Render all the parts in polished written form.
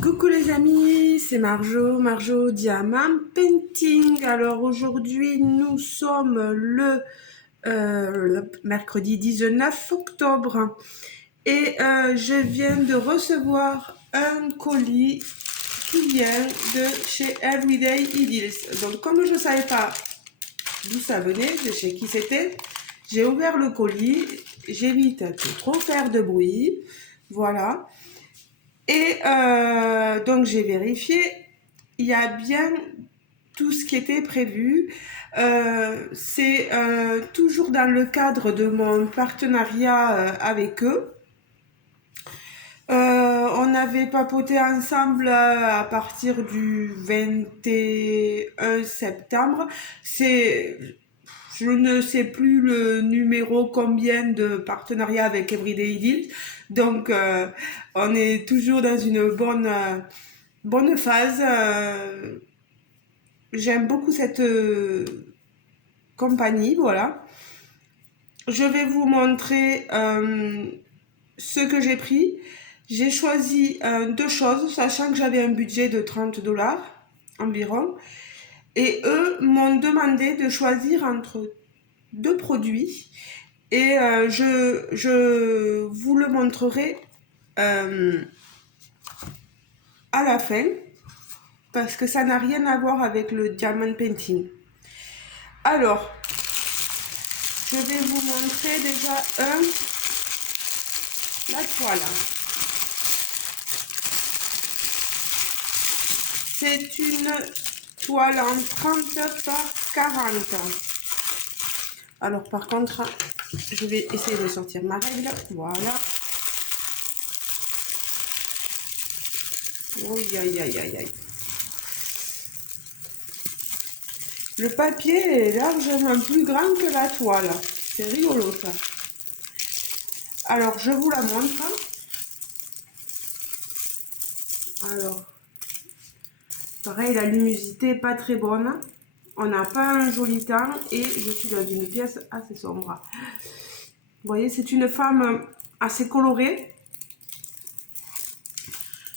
Coucou les amis, c'est Marjo Diamant Painting. Alors aujourd'hui nous sommes le mercredi 19 octobre et je viens de recevoir un colis qui vient de chez Everyday Idyls. Donc comme je ne savais pas d'où ça venait, de chez qui c'était, j'ai ouvert le colis, j'évite de trop faire de bruit, voilà. Et donc j'ai vérifié, il y a bien tout ce qui était prévu. C'est toujours dans le cadre de mon partenariat avec eux. On avait papoté ensemble à partir du 21 septembre. Je ne sais plus le numéro combien de partenariat avec Everyday Deal. Donc, on est toujours dans une bonne phase. J'aime beaucoup cette compagnie, voilà. Je vais vous montrer ce que j'ai pris. J'ai choisi deux choses, sachant que j'avais un budget de 30$ environ. Et eux m'ont demandé de choisir entre deux produits. Et je vous le montrerai à la fin, parce que ça n'a rien à voir avec le diamond painting. Alors, je vais vous montrer déjà la toile. C'est une toile en 30 par 40. Alors par contre, je vais essayer de sortir ma règle. Voilà. Aïe, aïe, aïe, aïe, aïe. Le papier est largement plus grand que la toile. C'est rigolo ça. Alors je vous la montre. Alors, pareil, la luminosité n'est pas très bonne. On n'a pas un joli temps et je suis dans une pièce assez sombre. Vous voyez, c'est une femme assez colorée.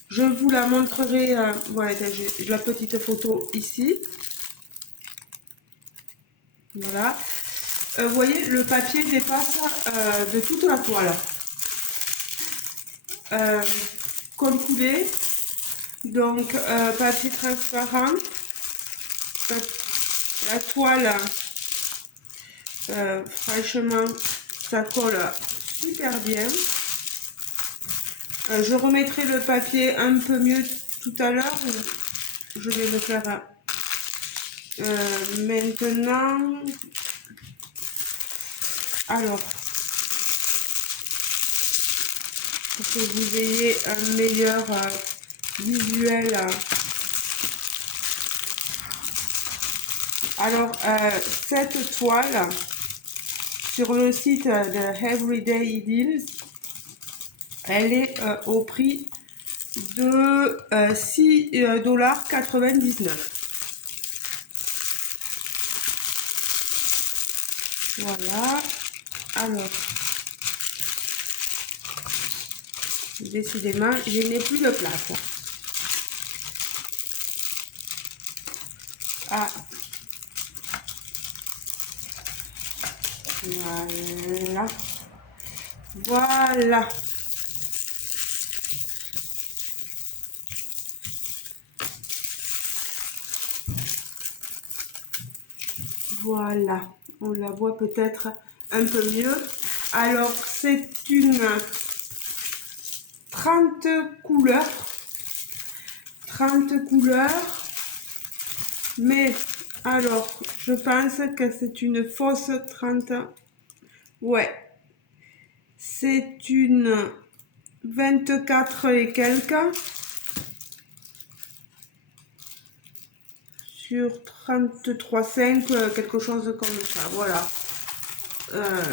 Je vous la montrerai. Voilà, j'ai la petite photo ici. Voilà. Vous voyez, le papier dépasse de toute la toile. Colle coulé. Donc, papier transparent. La toile, franchement, ça colle super bien. Je remettrai le papier un peu mieux tout à l'heure. Je vais le faire maintenant. Alors, pour que vous ayez un meilleur visuel. Alors, cette toile, sur le site de Everyday Idyls, elle est au prix de 6,99$. Voilà. Alors, décidément, je n'ai plus de place. Ah. Voilà. Voilà. Voilà. On la voit peut-être un peu mieux. Alors, c'est une 30 couleurs. 30 couleurs. Mais, alors, je pense que c'est une fausse 30. Ouais. C'est une 24 et quelques. Sur 33,5, quelque chose comme ça. Voilà.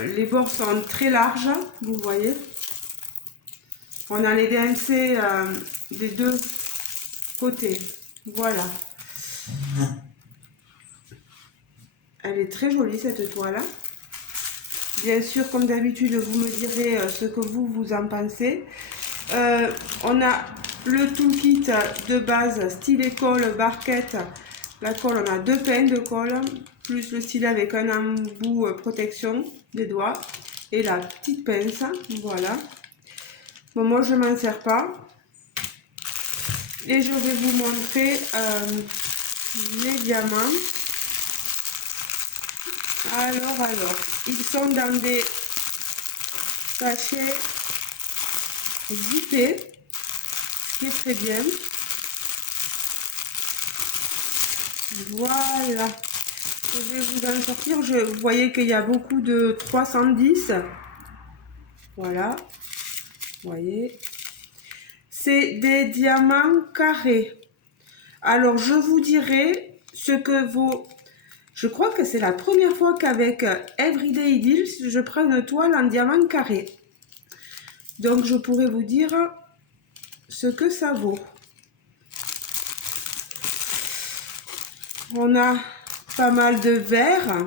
Les bords sont très larges, vous voyez. On a les DNC des deux côtés. Voilà. Elle est très jolie cette toile. Bien sûr, comme d'habitude, vous me direz ce que vous en pensez. On a le toolkit de base stylet colle barquette. La colle, on a 2 pains de colle, plus le stylet avec un embout protection des doigts et la petite pince. Voilà. Bon, moi je m'en sers pas. Et je vais vous montrer les diamants. Alors, ils sont dans des sachets zippés, ce qui est très bien. Voilà. Je vais vous en sortir. Vous voyez qu'il y a beaucoup de 310. Voilà. Vous voyez. C'est des diamants carrés. Alors, je vous dirai ce que vaut... Je crois que c'est la première fois qu'avec Everyday Deals, je prends une toile en diamant carré. Donc, je pourrais vous dire ce que ça vaut. On a pas mal de verre.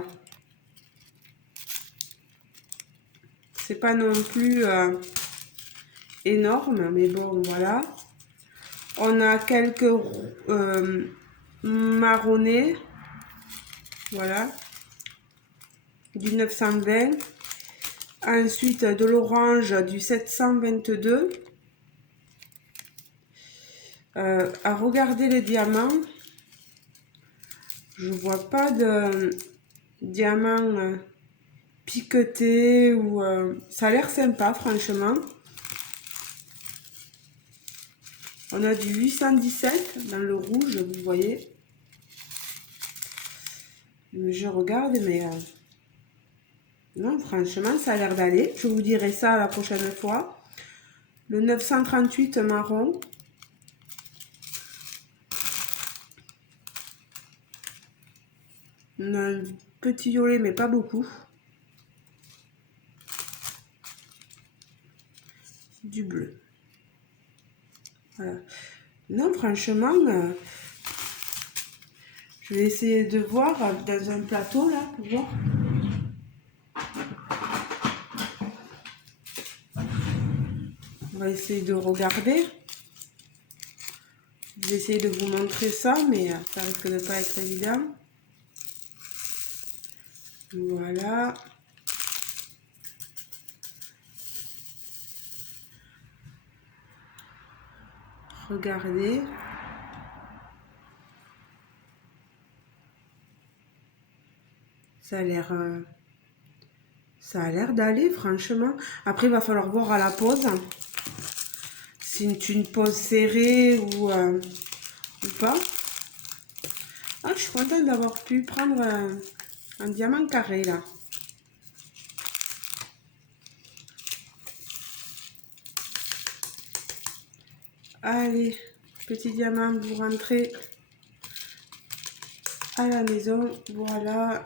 C'est pas non plus énorme, mais bon, voilà. On a quelques marronnés. Voilà. Du 920. Ensuite, de l'orange du 722. À regarder les diamants, je vois pas de diamants piquetés ou ça a l'air sympa franchement. On a du 817 dans le rouge, vous voyez. Je regarde, mais non, franchement, ça a l'air d'aller. Je vous dirai ça la prochaine fois. Le 938 marron. On a un petit violet, mais pas beaucoup. Du bleu. Voilà. Non, franchement, je vais essayer de voir dans un plateau, là, pour voir. On va essayer de regarder. Je vais essayer de vous montrer ça, mais ça risque de pas être évident. Voilà. Regardez. Ça a l'air d'aller, franchement. Après, il va falloir voir à la pose. C'est une pose serrée ou pas. Ah, je suis contente d'avoir pu prendre un diamant carré, là. Allez, petit diamant, vous rentrez à la maison. Voilà.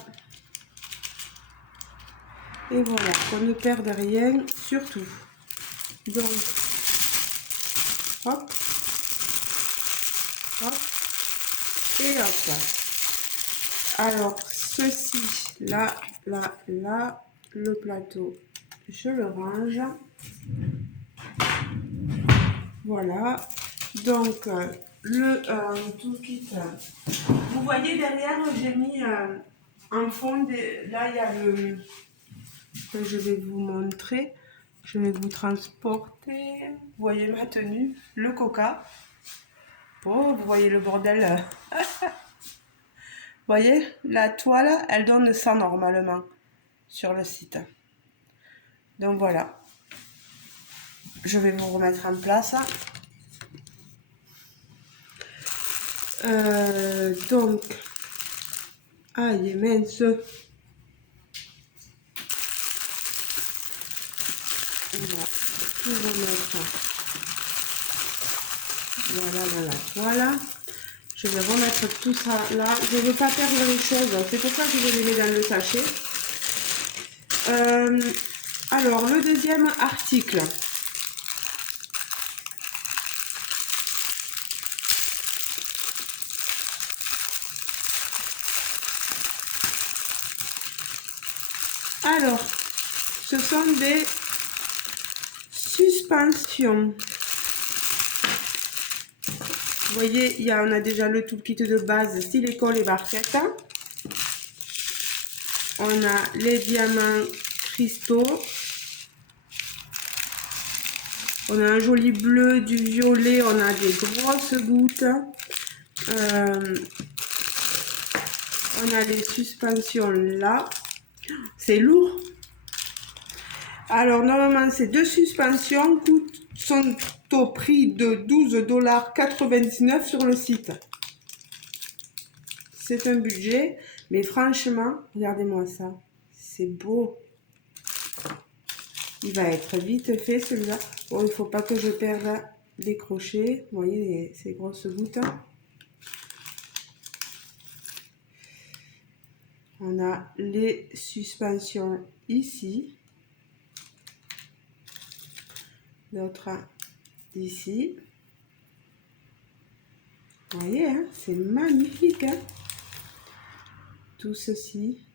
Et voilà, qu'on ne perde rien, surtout. Donc, hop, hop, et hop. Alors, ceci, là, le plateau, je le range. Voilà. Donc, le toolkit. Vous voyez derrière, j'ai mis en fond, là, il y a le... que je vais vous montrer. Je vais vous transporter. Vous voyez ma tenue, le coca. Oh, vous voyez le bordel. Vous voyez, la toile, elle donne ça normalement sur le site. Donc voilà. Je vais vous remettre en place. Donc, aïe mince. On va tout remettre. Voilà, voilà. Je vais remettre tout ça là. Je ne veux pas perdre les choses. C'est pour ça que je les mets dans le sachet. Alors, le deuxième article. Alors, ce sont des suspensions. Vous voyez, on a déjà le toolkit de base, silicone et barquette. On a les diamants cristaux. On a un joli bleu, du violet, on a des grosses gouttes. On a les suspensions là. C'est lourd. Alors, normalement, ces deux suspensions sont au prix de 12,99 $ sur le site. C'est un budget, mais franchement, regardez-moi ça. C'est beau. Il va être vite fait celui-là. Bon, il ne faut pas que je perde les crochets. Vous voyez ces grosses gouttes. On a les suspensions ici. D'autres ici. Vous voyez, hein, c'est magnifique. Hein, tout ceci.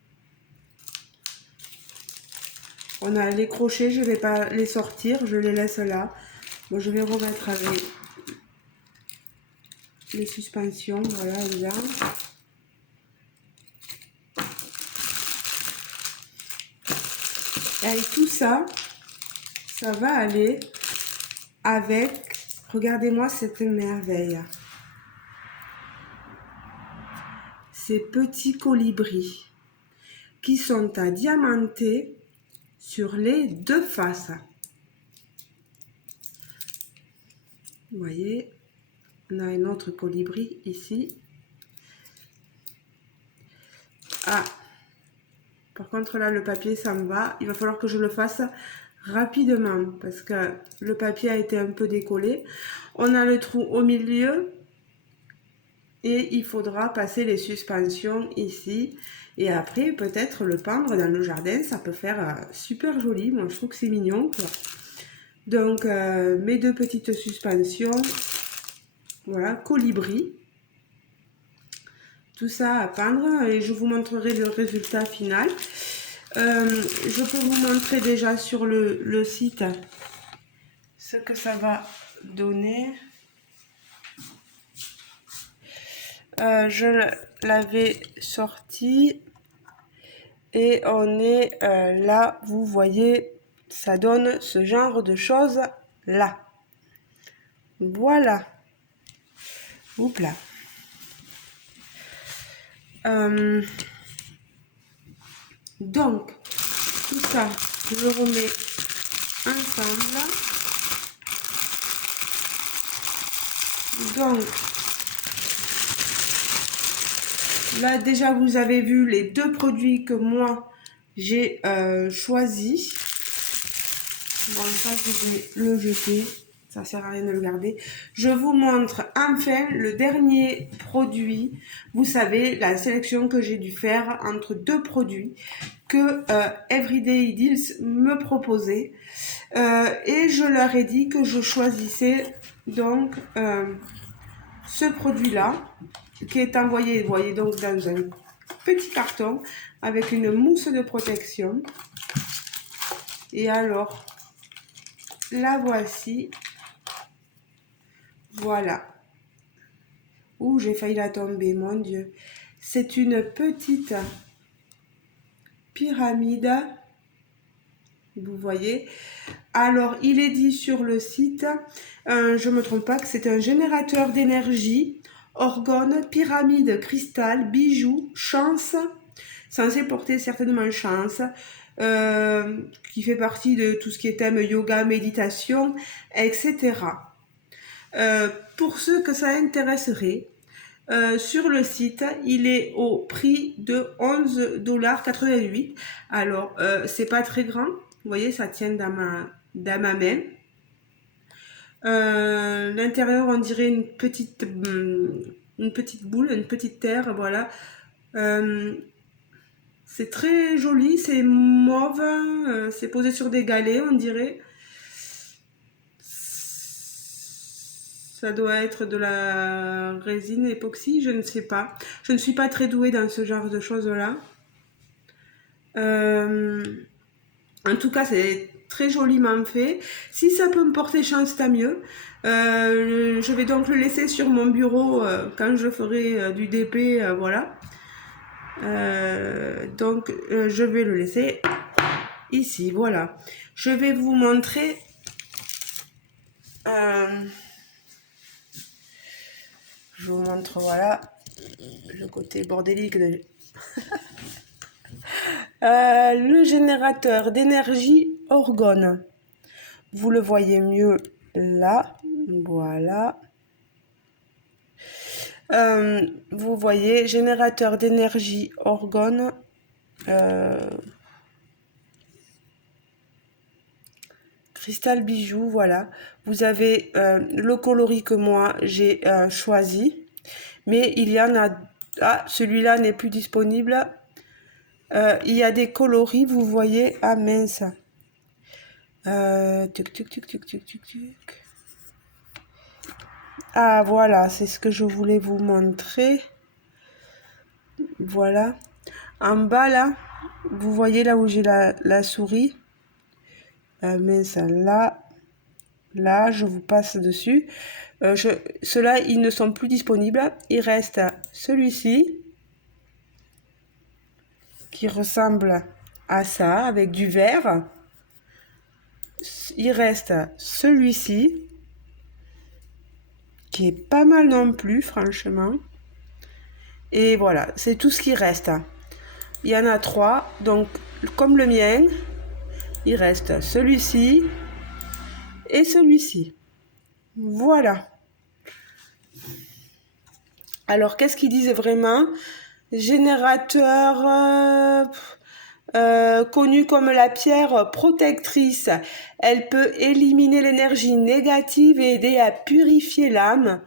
On a les crochets, je ne vais pas les sortir, je les laisse là. Bon, je vais remettre avec les suspensions, voilà, là. Et tout ça, ça va aller avec, regardez-moi cette merveille. Ces petits colibris qui sont à diamanter sur les deux faces. Vous voyez, on a un autre colibri ici. Ah, par contre là le papier ça me va, il va falloir que je le fasse rapidement parce que le papier a été un peu décollé. On a le trou au milieu et il faudra passer les suspensions ici et après peut-être le pendre dans le jardin, ça peut faire super joli. Moi je trouve que c'est mignon quoi. Donc mes deux petites suspensions, voilà, colibri, tout ça à peindre et je vous montrerai le résultat final. Je peux vous montrer déjà sur le site ce que ça va donner. Je l'avais sorti et on est là, vous voyez, ça donne ce genre de choses là. Voilà. Oups là. Donc, tout ça, je le remets ensemble. Donc, là déjà vous avez vu les deux produits que moi j'ai choisis. Bon, ça je vais le jeter, ça sert à rien de le garder. Je vous montre enfin le dernier produit. Vous savez, la sélection que j'ai dû faire entre deux produits que Everyday Deals me proposait. Et je leur ai dit que je choisissais donc ce produit-là, qui est envoyé, vous voyez, donc dans un petit carton avec une mousse de protection. Et alors, la voici. Voilà. Ouh, j'ai failli la tomber, mon Dieu. C'est une petite pyramide. Vous voyez. Alors, il est dit sur le site, je ne me trompe pas, que c'est un générateur d'énergie, orgone, pyramide, cristal, bijoux, chance, censé porter certainement chance, qui fait partie de tout ce qui est thème yoga, méditation, etc. Pour ceux que ça intéresserait, sur le site, il est au prix de 11,88 $. Alors, c'est pas très grand. Vous voyez, ça tient dans ma main. L'intérieur, on dirait une petite boule, une petite terre, voilà. C'est très joli, c'est mauve, c'est posé sur des galets, on dirait. Ça doit être de la résine époxy, je ne sais pas. Je ne suis pas très douée dans ce genre de choses-là. En tout cas, c'est très joliment fait. Si ça peut me porter chance, tant mieux. Je vais donc le laisser sur mon bureau quand je ferai du DP, voilà. Donc je vais le laisser ici, voilà. Je vais vous montrer je vous montre, voilà, le côté bordélique de le générateur d'énergie orgone. Vous le voyez mieux là, voilà. Vous voyez, générateur d'énergie orgone. Cristal bijou, voilà. Vous avez le coloris que moi j'ai choisi. Mais il y en a... Ah, celui-là n'est plus disponible. Il y a des coloris, vous voyez. Ah mince. Tuc, tuc, tuc, tuc, tuc, tuc, tuc. Ah voilà, c'est ce que je voulais vous montrer. Voilà. En bas là, vous voyez là où j'ai la souris. Mince, là, je vous passe dessus. Ceux-là, ils ne sont plus disponibles. Il reste celui-ci qui ressemble à ça avec du vert. Il reste celui-ci qui est pas mal non plus, franchement. Et voilà, c'est tout ce qui reste. Il y en a 3, donc comme le mien, il reste celui-ci et celui-ci. Voilà. Alors, qu'est-ce qu'ils disent vraiment? Générateur connu comme la pierre protectrice. Elle peut éliminer l'énergie négative et aider à purifier l'âme.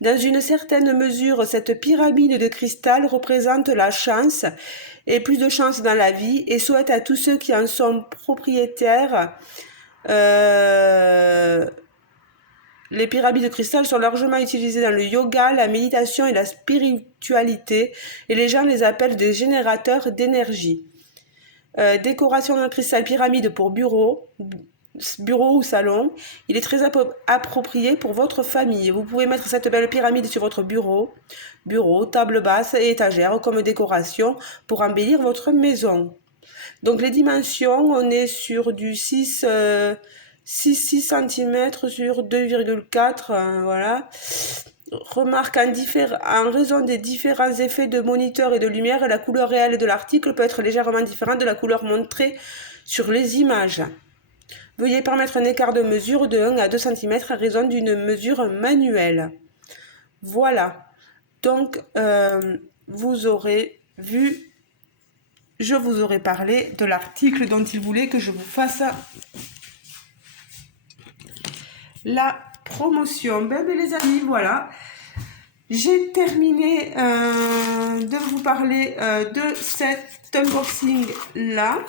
Dans une certaine mesure, cette pyramide de cristal représente la chance et plus de chance dans la vie et souhaite à tous ceux qui en sont propriétaires. Les pyramides de cristal sont largement utilisées dans le yoga, la méditation et la spiritualité, et les gens les appellent des générateurs d'énergie. Décoration en cristal pyramide pour bureau ou salon. Il est très approprié pour votre famille. Vous pouvez mettre cette belle pyramide sur votre bureau, table basse et étagère comme décoration pour embellir votre maison. Donc les dimensions, on est sur du 6 cm sur 2,4, voilà. Remarque, en raison des différents effets de moniteur et de lumière, la couleur réelle de l'article peut être légèrement différente de la couleur montrée sur les images. Veuillez permettre un écart de mesure de 1 à 2 cm à raison d'une mesure manuelle. Voilà. Donc, vous aurez vu, je vous aurais parlé de l'article dont il voulait que je vous fasse la promotion. Ben, les amis, voilà. J'ai terminé de vous parler de cet unboxing là.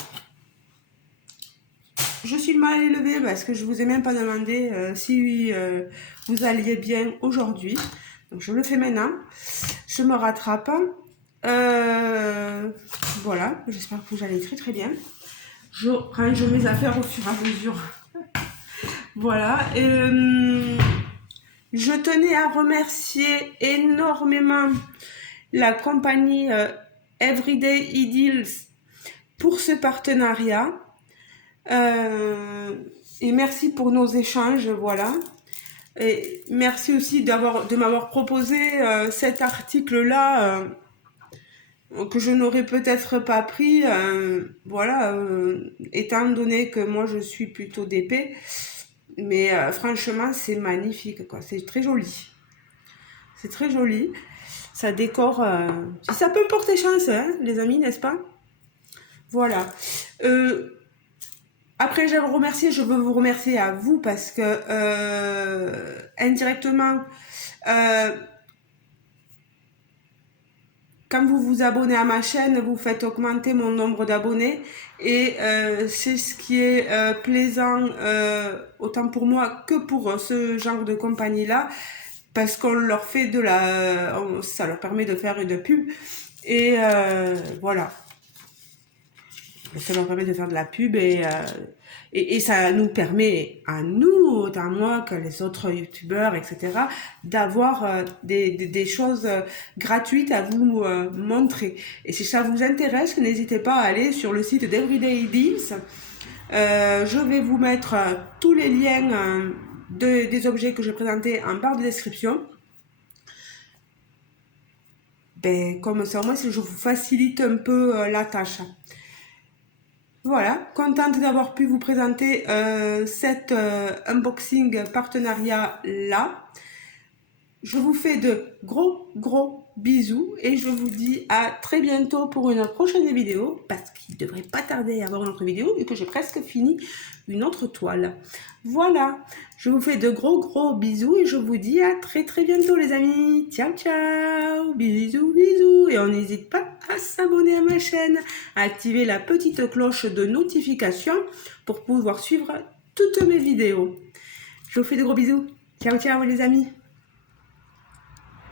Je suis mal élevée parce que je vous ai même pas demandé si vous alliez bien aujourd'hui. Donc je le fais maintenant. Je me rattrape. Voilà, j'espère que vous allez très très bien. Je range mes affaires au fur et à mesure. Voilà. Je tenais à remercier énormément la compagnie Everyday Ideals pour ce partenariat. Et merci pour nos échanges, voilà. Et merci aussi de m'avoir proposé cet article-là que je n'aurais peut-être pas pris, voilà, étant donné que moi je suis plutôt d'épée. Mais franchement, c'est magnifique, quoi. C'est très joli. C'est très joli. Ça décore. Si ça peut me porter chance, hein, les amis, n'est-ce pas? Voilà. Après, je veux vous remercier à vous parce que indirectement, quand vous vous abonnez à ma chaîne, vous faites augmenter mon nombre d'abonnés et c'est ce qui est plaisant autant pour moi que pour ce genre de compagnie-là parce qu'on leur fait ça leur permet de faire une pub et voilà. Ça leur permet de faire de la pub et Et ça nous permet, à nous, autant moi que les autres youtubeurs, etc., d'avoir des choses gratuites à vous montrer. Et si ça vous intéresse, n'hésitez pas à aller sur le site d'Everyday Deals. Je vais vous mettre tous les liens des objets que je présentais en barre de description. Ben, comme ça, moi, je vous facilite un peu la tâche. Voilà, contente d'avoir pu vous présenter cet unboxing partenariat là. Je vous fais de gros bisous et je vous dis à très bientôt pour une prochaine vidéo, parce qu'il ne devrait pas tarder à avoir une autre vidéo vu que j'ai presque fini une autre toile. Voilà, je vous fais de gros bisous et je vous dis à très bientôt les amis. Ciao bisous et on n'hésite pas à s'abonner à ma chaîne, à activer la petite cloche de notification pour pouvoir suivre toutes mes vidéos. Je vous fais de gros bisous. Ciao les amis.